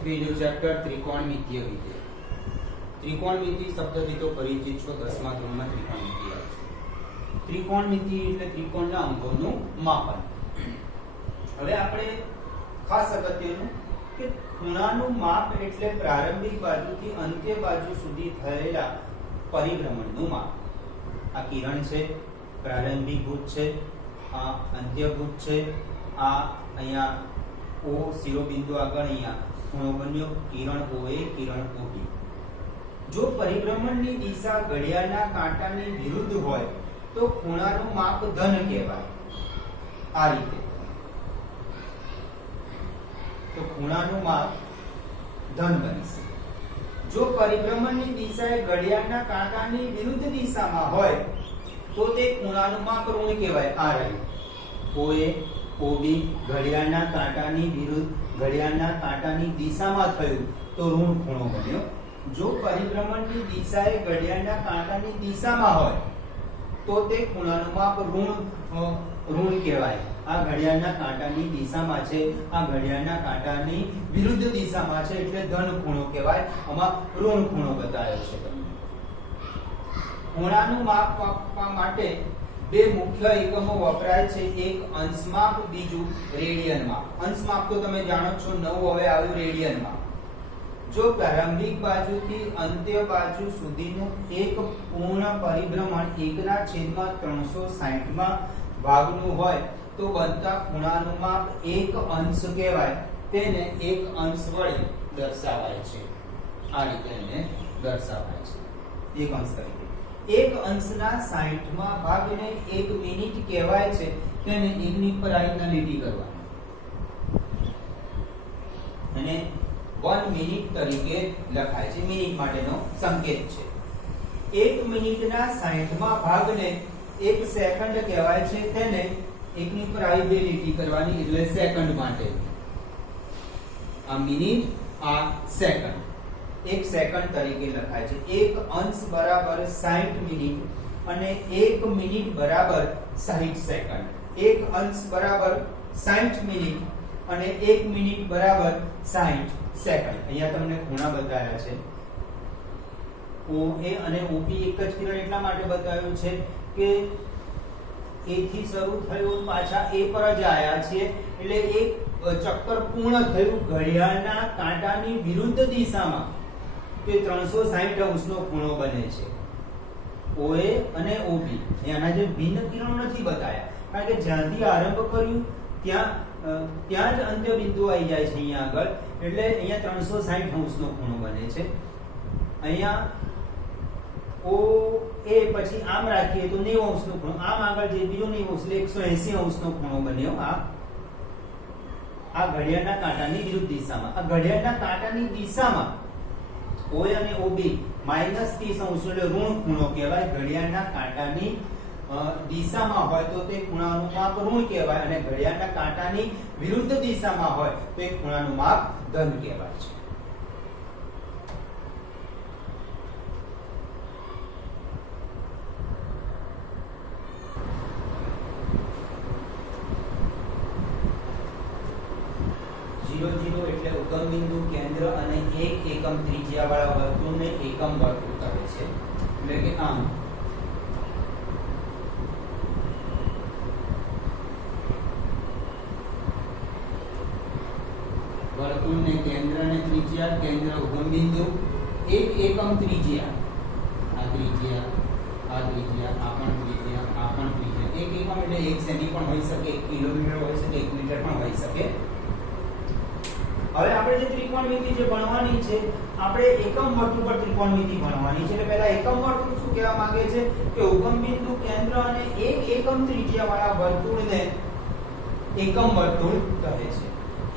ત્રીજું ચેપ્ટર ત્રિકોણમિતીય વિધેય. ત્રિકોણમિતિ શબ્દથી તો પરિચિત છો, 10મા ધોરણમાં ત્રિકોણમિતિ આવે છે. ત્રિકોણમિતિ એટલે ત્રિકોણના અંગોનું માપન. હવે આપણે ખાસ અગત્યનું કે ખૂણાનું માપ એટલે પ્રારંભિક બાજુથી અંત્ય બાજુ સુધી થયેલા પરિભ્રમણનું માપ. આ કિરણ છે, પ્રારંભિક ભૂત છે, આ અંત્ય ભૂત છે, આ અહીંયા O શિરોબિંદુ આગળ અહીંયા ખૂણો બન્યો, કિરણ OA, કિરણ OB. જો પરિભ્રમણની દિશા ઘડિયાળના કાંટાની વિરુદ્ધ હોય તો ખૂણાનું માપ ધન કહેવાય. આ રીતે તો ખૂણાનું માપ ધન બનશે. જો પરિભ્રમણની દિશા એ ઘડિયાળના કાંટાની વિરુદ્ધ દિશામાં હોય તો તે ખૂણાનું માપ ઋણ કહેવાય. આ રહ્યું OA OB ઘડિયાળના કાંટાની વિરુદ્ધ ઘડિયાળના કાંટાની દિશામાં થયું તો ઋણ ખૂણો બન્યો. જો પરિભ્રમણની દિશા એ ઘડિયાળના કાંટાની દિશામાં હોય તો તે ખૂણાનું માપ ઋણ કહેવાય. આ ઘડિયાળના કાંટાની દિશામાં છે, આ ઘડિયાળના કાંટાની વિરુદ્ધ દિશામાં છે એટલે ધન ખૂણો કહેવાય. આમાં ઋણ ખૂણો બતાવ્યો છે. ખૂણાનું માપ આપવા માટે બે મુખ્ય એકમો વપરાય છે. એક અંશ માપ, બીજું રેડિયન માપ. અંશ માપ તો તમે જાણો છો, 9 હવે આવ્યું રેડિયન માપ. જો પ્રારંભિક બાજુથી અંત્ય બાજુ સુધીનું એક પૂર્ણ પરિભ્રમણ 1/360 ભાગનું હોય તો બનતા ખૂણાનું માપ એક અંશ કહેવાય. તેને એક અંશ વડે દર્શાવાય છે. આ રીતે એને દર્શાવાય છે એક અંશ તરીકે. એક અંશના 60મા ભાગને 1 મિનિટ કહેવાય છે. તેને 1 ની પર આવીને લીટી કરવાની અને 1 મિનિટ તરીકે લખાય છે. મિનિટ માટેનો સંકેત છે. 1 મિનિટના 60મા ભાગને 1 સેકન્ડ કહેવાય છે. તેને 1 ની પર આવી 2 લીટી કરવાની એટલે સેકન્ડ માટે. આ મિનિટ, આ સેકન્ડ. 1 સેકન્ડ તરીકે લખાય છે. 1 અંશ બરાબર 60 મિનિટ અને 1 મિનિટ બરાબર 60 સેકન્ડ. 1 અંશ બરાબર 60 મિનિટ અને 1 મિનિટ બરાબર 60 સેકન્ડ. અહીંયા તમને ખૂણા બતાવ્યા છે. OA અને OB એક જ કિરણ એટલા માટે બતાવ્યું છે કે A થી શરૂ થયું પાછા A પર જ આયા છે એટલે એક ચક્કર પૂર્ણ થયું ઘડિયાળના કાંટાની વિરુદ્ધ દિશામાં. તે 360 અંશનો ખૂણો બને છે. OA અને OB એના જે ભિન્ન કિરણો નથી બતાવ્યા કારણ કે જ્યાંથી આરંભ કર્યું ત્યાં જ અંત્ય બિંદુ આવી જાય છે અહીંયા આગળ. એટલે અહીંયા 360 અંશનો ખૂણો બને છે. અહીંયા OA પછી આમ રાખીએ તો 90 અંશનો ખૂણો, આમ આગળ જે બીજો 90 અંશ એટલે 180 અંશનો ખૂણો બન્યો. આ ઘડિયાળના કાંટાની વિરુદ્ધ દિશામાં. આ ઘડિયાળના કાંટાની દિશામાં OA અને OB -30 અંશ એટલે ઋણ ખૂણો કહેવાય. ઘડિયાળના કાંટાની દિશામાં હોય તો તે ખૂણાનું માપ ઋણ કહેવાય અને ઘડિયાળના કાંટાની વિરુદ્ધ દિશામાં હોય તો એ ખૂણાનું માપ ધન કહેવાય છે. એટલે ઉગમ બિંદુ, કેન્દ્ર અને 1 એકમ ત્રિજ્યા વાળા વર્તુળને એકમ વર્તુળ કહે છે. એટલે કે આમ વર્તુળને કેન્દ્ર અને ત્રિજ્યા, કેન્દ્ર ઉગમ બિંદુ, 1 એકમ ત્રિજ્યા, આ ત્રિજ્યા, આ ત્રિજ્યા, આ પણ ત્રિજ્યા, આ પણ ત્રિજ્યા. 1 એકમ એટલે 1 સેમી પણ હોઈ શકે, 1 કિલોમીટર હોઈ શકે, 1 મીટર પણ હોઈ શકે. હવે આપણે જે ત્રિકોણમિતિ જે ભણવાની છે, આપણે એકમ વર્તુળ પર ત્રિકોણમિતિ ભણવાની છે. એટલે પહેલા એકમ વર્તુળ શું કહેવા માંગે છે કે ઉગમ બિંદુ, કેન્દ્ર અને 1 એકમ ત્રિજ્યા વાળા વર્તુળને એકમ વર્તુળ કહે છે.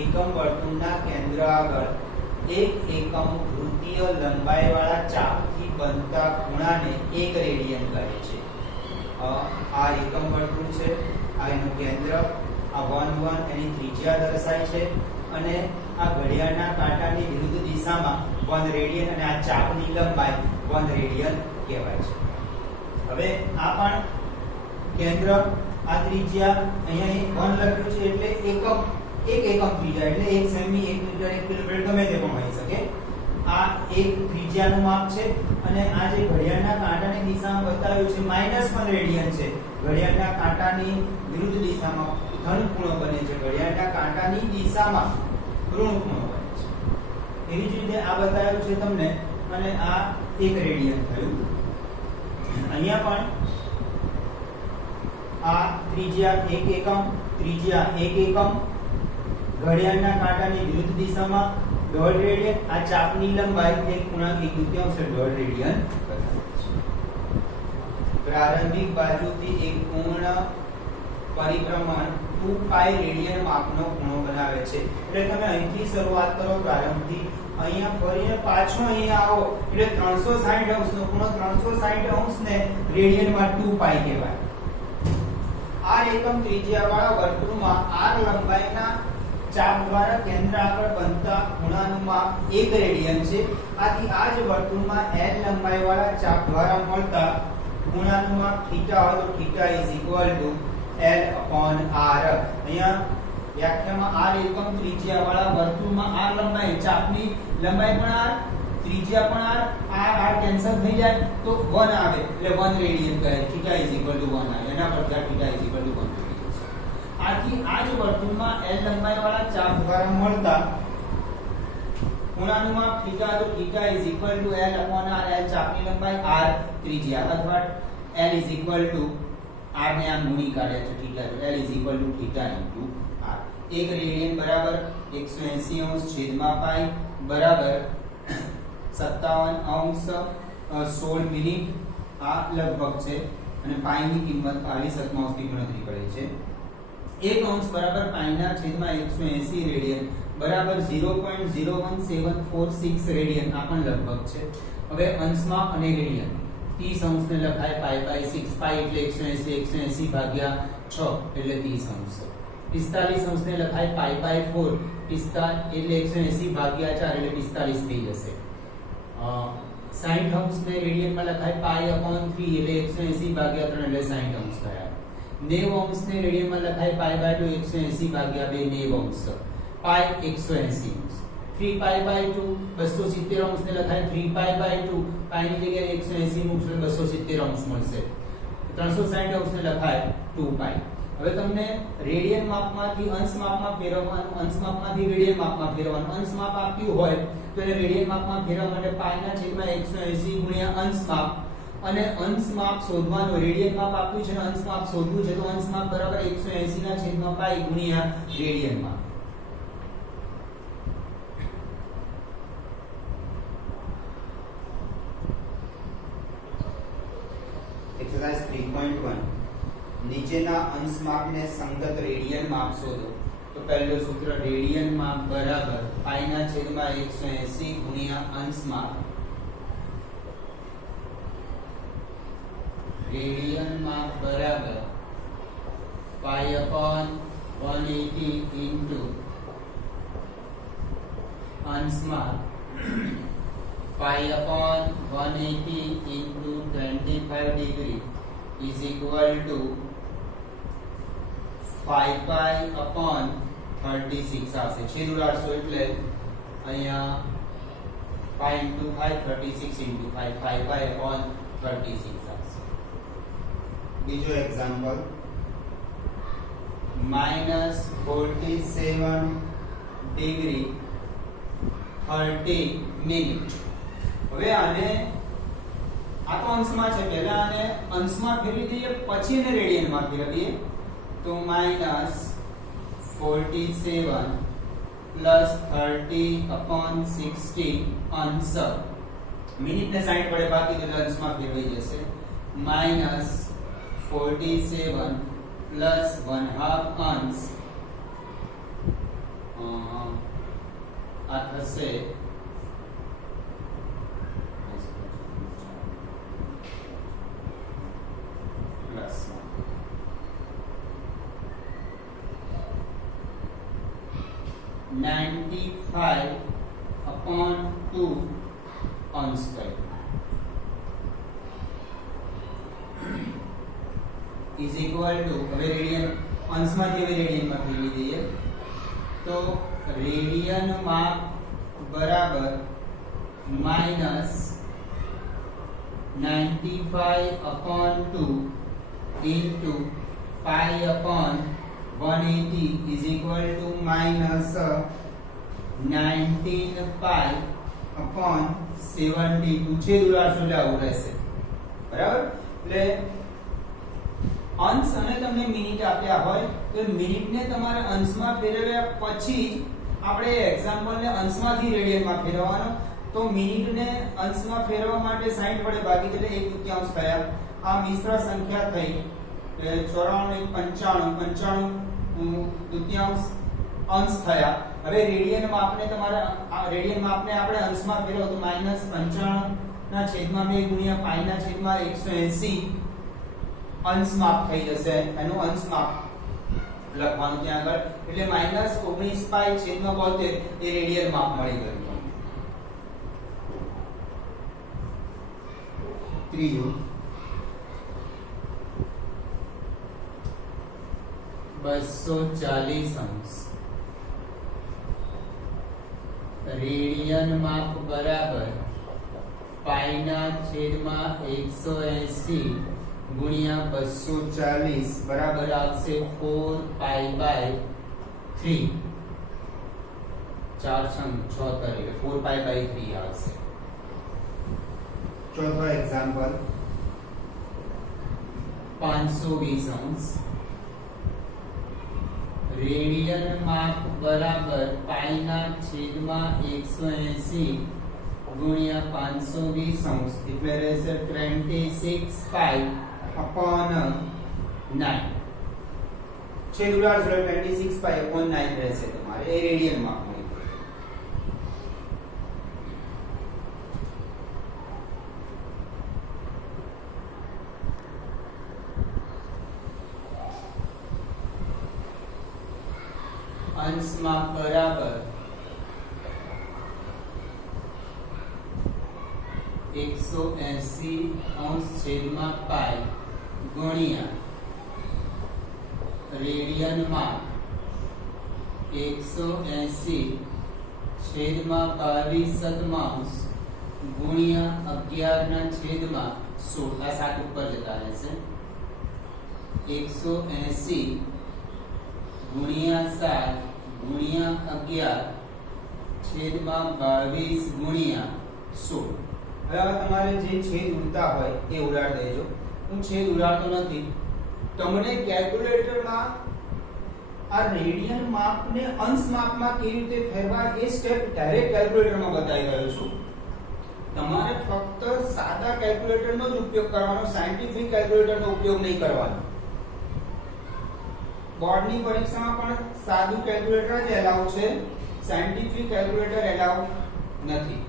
એકમ વર્તુળના કેન્દ્ર આગળ 1 એકમ વૃત્તીય લંબાઈ વાળા ચાપથી બનતા ખૂણાને 1 રેડિયન કહે છે. આ એકમ વર્તુળ છે, આ એનું કેન્દ્ર, આ 1 1 એની ત્રિજ્યા દર્શાય છે અને આ ઘડિયાળના કાંટાની વિરુદ્ધ દિશામાં 1 રેડિયન અને આ ચાપની લંબાઈ 1 રેડિયન કહેવાય છે. હવે આ પણ કેન્દ્ર, આ ત્રિજ્યા અહીંયા 1 લખ્યું છે એટલે એકમ 1 એકમ ત્રિજ્યા એટલે 1 સેમી, 1 મીટર, 1 કિલોમીટર ગમે તે પણ હોઈ શકે. આ એક ત્રિજ્યાનું માપ છે અને આ જે ઘડિયાળના કાંટાની દિશામાં બતાવ્યું છે -1 રેડિયન છે. ઘડિયાળના કાંટાની વિરુદ્ધ દિશામાં ધન ખૂણો બને છે, ઘડિયાળના કાંટાની દિશામાં ઋણ ખૂણો બને છે. એવી જ રીતે આ બતાવ્યું છે તમને અને આ 1 રેડિયન થયું. અહીંયા પણ આ ત્રિજ્યા 1 એકમ, ત્રિજ્યા 1 એકમ, ઘડિયાળના કાંટાની વિરુદ્ધ દિશામાં 1.5 રેડિયન. આ ચાપની લંબાઈ 1/1 રેડિયન. પ્રારંભિક બાજુથી એક પૂર્ણ પરિભ્રમણ 2π રેડિયન માપનો ખૂણો બનાવે છે. એટલે તમે અહીંથી શરૂઆત કરો પ્રારંભથી, અહીંયા ફરીને પાછો અહીંયા આવો એટલે 360 અંશનો ખૂણો, 360 અંશને રેડિયનમાં 2π કહેવાય. r એકમ ત્રિજ્યાવાળા વર્તુળમાં r લંબાઈના ચાપ દ્વારા કેન્દ્ર આગળ બનતા ખૂણાનું માપ 1 રેડિયન છે. આથી આ જ વર્તુળમાં l લંબાઈવાળા ચાપ દ્વારા મળતા ખૂણાનું માપ થીટા હોય તો થીટા l/r. અહીંયા વ્યાખ્યામાં r એકમ ત્રિજ્યાવાળા વર્તુળમાં r લંબાઈ, ચાપની લંબાઈ પણ r, ત્રિજ્યા પણ r કેન્સલ થઈ જાય તો 1 આવે એટલે 1 રેડિયન કહે. થીટા = 1 આવે. એના પરથી થીટા = 1 રેડિયન છે. આથી આ જ વર્તુળમાં l લંબાઈવાળા ચાપ દ્વારા મળતા ખૂણાનું માપ થીટા તો થીટા = l/r. l ચાપની લંબાઈ, r ત્રિજ્યા અથવા l r ને આમ ગુણી કાઢે છે થીટા, તો l θ * r. 1 રેડિયન બરાબર 180 અંશ છેદમાં પાઈ બરાબર 57 અંશ 16 મિનિટ. આ લગભગ છે અને પાઈની કિંમત 22 થી ગણતરી કરી છે. 1 અંશ બરાબર પાઈના છેદમાં 180 રેડિયન બરાબર 0.01746 રેડિયન. આ પણ લગભગ છે. હવે અંશમાં અને રેડિયન 30 અંશને લખાય π/6. પાઈ એટલે 180 ભાગ્યા 6 એટલે 30 અંશ. 45 અંશને લખાય π/4. 45 એટલે 180 ભાગ્યા 4 એટલે 45 થઈ જશે. 60 અંશને રેડિયનમાં લખાય π/3 એટલે 180 ભાગ્યા 3 એટલે 60 અંશ થયા. 90 અંશને રેડિયનમાં લખાય π/2 180 ભાગ્યા 2 90 અંશ. પાઈ 180 અંશ. 3π/2 270 અંશને લખાય 3π/2. પાઈની જગ્યાએ 180 મૂકશો 270 અંશ મળશે. 360 અંશને લખાય 2π. હવે તમને રેડિયન માપમાંથી અંશ માપમાં ફેરવવાનું, અંશ માપમાંથી રેડિયન માપમાં ફેરવવાનું. અંશ માપ આપ્યું હોય તો એને રેડિયન માપમાં ફેરવવા માટે પાઈના છેદમાં 180 ગુણ્યા અંશ માપ અને અંશ માપ શોધવાનું. રેડિયન માપ આપ્યું છે અને અંશ માપ શોધવું છે તો અંશ માપ બરાબર 180 ના છેદમાં પાઈ ગુણ્યા રેડિયન માપ. एक्सरसाइज 3.1 નીચેના અંશ માપને સંગત રેડિયન માપ શોધો. તો પહેલું સૂત્ર રેડિયન માપ બરાબર પાઈના છેદમાં 180 ગુણ્યા અંશ માપ. રેડિયન માપ બરાબર π/180 ઇન્ટુ અંશ માપ. π/180 into 25 degree is equal to 5π/36 આવશે. છેદ ઉડાડશો એટલે અહીંયા 5 into 5 36 into 5 5π/36 આવશે. બીજો એક્ઝામ્પલ -47 degree 30 મિનિટ. હવે આને આ તો અંશમાં છે, પહેલા આને અંશમાં ફેરવી દઈએ પછી એને રેડિયનમાં ફેરવીએ તો -47 + 30/60 અંશ. મિનિટને 60 વડે ભાગી એટલે અંશમાં ફેરવાઈ જશે. -47 + 1/2 અંશ આ થશે +95/2 અંશ સ્ક્વેર ઇઝ ઇક્વલ ટુ. હવે રેડિયન અંશમાંથી હવે રેડિયનમાં ફેરવી દઈએ તો રેડિયન માપ બરાબર minus 95/2 into pi upon 180 is equal to minus 19 pi upon 72 છે દુરાશો એટલે આવું રહેશે બરાબર એટલે અંશ અને તમને મિનિટ આપ્યા હોય તો મિનિટને તમારે અંશમાં ફેરવ્યા પછી આપણે એક્ઝામ્પલને અંશમાંથી રેડિયનમાં ફેરવવાનો તો મિનિટને અંશમાં ફેરવવા માટે 60 વડે ભાગી એટલે 1/2 થયા આ મિશ્ર સંખ્યા થઈ 94 95 દુત્યાંશ અંશ થયા હવે રેડિયન માપને તમારે રેડિયન માપને આપણે અંશમાં ફેરવો તો -95 ના છેદમાં 2 ગુણ્યા પાઈ ના છેદમાં 180 અંશ માપ થઈ જશે એનું અંશ માપ લખવાનું ત્યાં આગળ એટલે -19 પાઈ છેદમાં 72 એ રેડિયન માપ મળી ગયું ત્રીજું 240 અંશ રેડિયન માપ બરાબર પાઈ ના છેદમાં 180 ગુણ્યા 240 બરાબર આવશે 4 pi/3 4 6 એટલે 4 pi/3 આવશે ચોથો એક્ઝામ્પલ 520 અંશ રેડિયન માપ બરાબર પાઈ ના છેદમાં 180 ગુણ્યા 520 અંશ એટલે રહેશે 26 pi upon 9 છેદ ઉડાડશો 26 pi upon 9 રહેશે તમારે એ રેડિયન માપ મળી અંશ માપ બરાબર 180 અંશ છેદમાં પાઈ ગુણ્યા રેડિયન માપ 180 છેદમાં 22 સદમાંશ ગુણ્યા 11 ના છેદમાં 16 આ 7 ઉપર જતા રહેશે 180 ગુણ્યા 7 ગુણ્યા 11 છેદમાં 22 ગુણ્યા 16 હવે તમારે જે છેદ ઉડતા હોય એ ઉડાડ દેજો હું છેદ ઉડાડતો નથી તમને કેલ્ક્યુલેટરમાં આ રેડિયન માપને અંશ માપમાં કેવી રીતે ફેરવા એ સ્ટેપ ડાયરેક્ટ કેલ્ક્યુલેટરમાં બતાવી રહ્યો છું તમારે ફક્ત સાદા કેલ્ક્યુલેટરનો જ ઉપયોગ કરવાનો સાયન્ટિફિક કેલ્ક્યુલેટરનો ઉપયોગ નહીં કરવાનો બોર્ડની પરીક્ષામાં પણ સાદું કેલ્ક્યુલેટર જ એલાઉ છે સાયન્ટિફિક કેલ્ક્યુલેટર એલાઉ નથી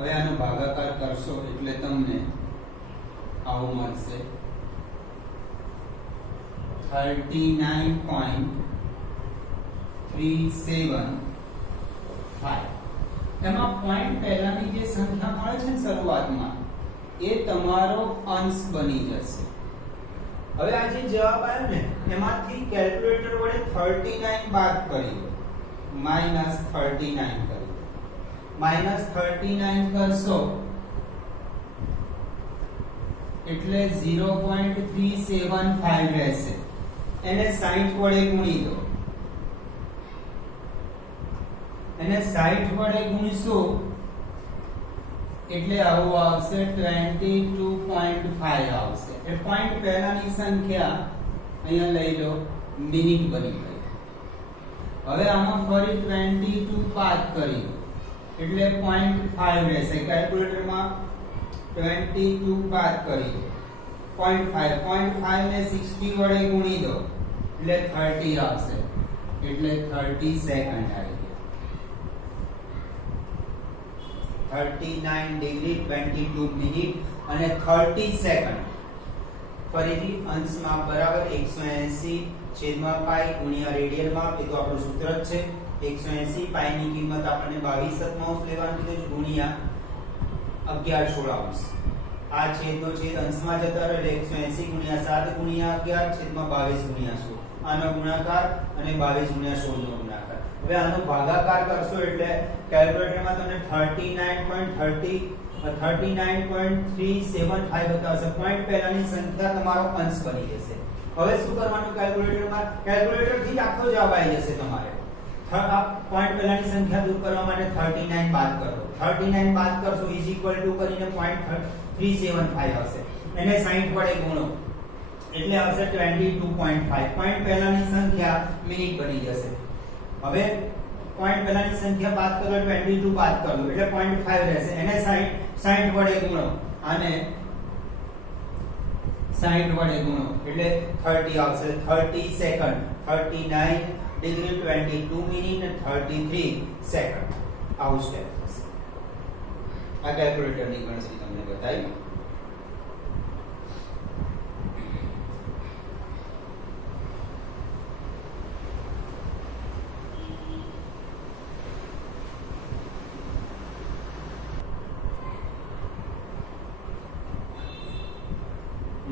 હવે આનો ભાગાકાર કરશો એટલે તમને આવું મળશે 39.375 એમાં પોઈન્ટ પહેલાની જે સંખ્યા મળે છે ને શરૂઆતમાં એ તમારો અંશ બની જશે હવે આ જે જવાબ આવ્યો ને એમાંથી કેલ્ક્યુલેટર વડે 39 બાદ કરી દો -39 કરી -39 કરશો એટલે 0.375 રહેશે એને 60 વડે ગુણી દો એને 60 વડે ગુણશો એટલે આવું આવશે 22.5 આવશે એ પોઈન્ટ પહેલાની સંખ્યા અહીંયા લઈ લો મિનિટ બની ગઈ હવે આમાં ફરી 22 બાદ કરી દો એટલે 0.5 રહેશે કેલ્ક્યુલેટરમાં 22 બાદ કરી દો 0.5 ને 60 વડે ગુણી દો એટલે 30 આવશે એટલે 30 સેકન્ડ આવી ગયા 39 ડિગ્રી 22 મિનિટ અને 30 સેકન્ડ. ફરીથી અંશ માપ બરાબર 180 છેદમાં પાઈ ગુણ્યા રેડિયન માપ. એ તો આપણું સૂત્ર જ છે. 180 પાઈ ની કિંમત આપણને 22/7 લેવાની છે ગુણ્યા 11/16. આ છેદનો છેદ અંશમાં જતો રહે એટલે 180 ગુણ્યા 7 ગુણ્યા 11 છેદમાં 22 ગુણ્યા 16. આનો ગુણાકાર અને 22 ગુણ્યા 16 નો ગુણાકાર. હવે આનો ભાગાકાર કરશો એટલે કેલ્ક્યુલેટરમાં તમને 39.375 બતાવશે. પોઈન્ટ પહેલાની સંખ્યા તમારો અંશ બની જશે. હવે શું કરવાનું કેલ્ક્યુલેટરમાં? કેલ્ક્યુલેટર થી જ આખો જવાબ આવી જશે તમારે. આ પોઈન્ટ પહેલાની સંખ્યા દૂર કરવા માટે 39 બાદ કરો. 39 બાદ કરશો ઇઝ ઇક્વલ ટુ કરીને 0.375 આવશે. એને 60 વડે ગુણો એટલે આવશે 22.5. પોઈન્ટ પહેલાની સંખ્યા મિનિટ બની જશે. હવે પોઈન્ટ પહેલાની સંખ્યા બાદ કરો 22 બાદ કરો એટલે 0.5 રહેશે. એને 60 વડે ગુણો અને 60 વડે ગુણો એટલે 30 આવશે. 30 સેકન્ડ 39 ડિગ્રી 22 મિનિટ અને 33 સેકન્ડ. આવું સ્ટેપ થશે. આ કેલ્ક્યુલેટરની ગણતરી તમને બતાવી.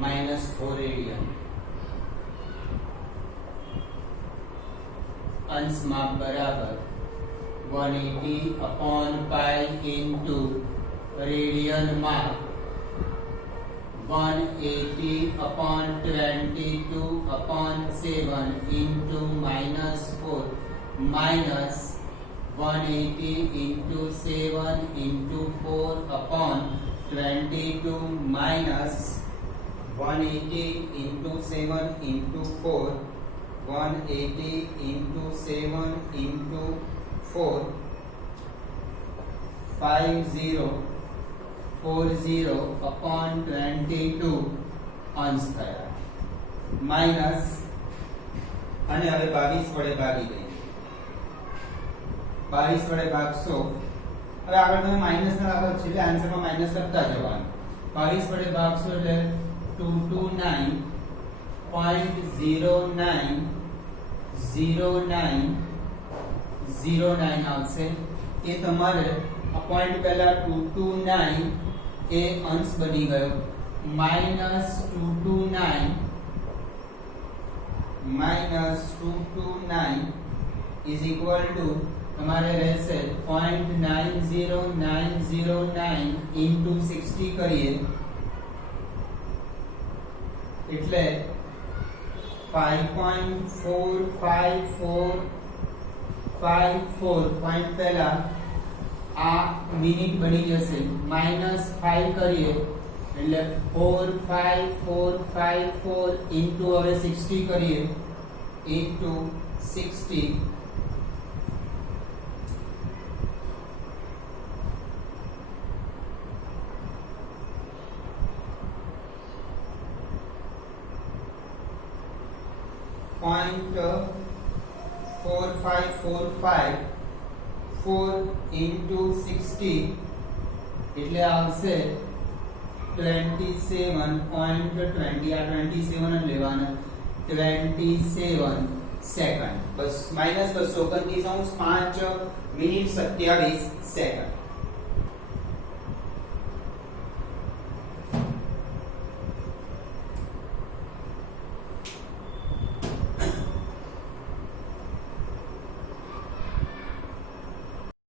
-4 રેડિયન अंश माप बराबर 180/पाई into रेडियन माप 180/22/7 into -4 minus 180 into 7 into 4/22 minus 180 into 7 into 4 180 into 7 into 4 5040/22 અંશ થયા માઈનસ અને હવે 22 વડે ભાગી દઈએ. 22 વડે ભાગશો. હવે આગળ તમે માઈનસ ના રાખો છે એટલે આન્સરમાં માઈનસ કરતા જવાનું. 22 વડે ભાગશો એટલે 229.0909 આવશે. એ તમારે આ પોઈન્ટ પહેલા 229 એ અંશ બની ગયો -229 ઇઝ ઇક્વલ ટુ તમારે રહેશે 0.90909 ઇન્ટુ 60 કરીએ એટલે 5.4554 પોઈન્ટ પહેલા આ મિનિટ બની જશે. -5 કરીએ એટલે 45454 ઇન્ટુ હવે 60 કરીએ ઇન્ટુ 60 0.4545 4 into 60 એટલે આવશે 27.20. આ 27 જ લેવાના. 27 સેકન્ડ. બસ -229 5 મિનિટ 27 સેકન્ડ.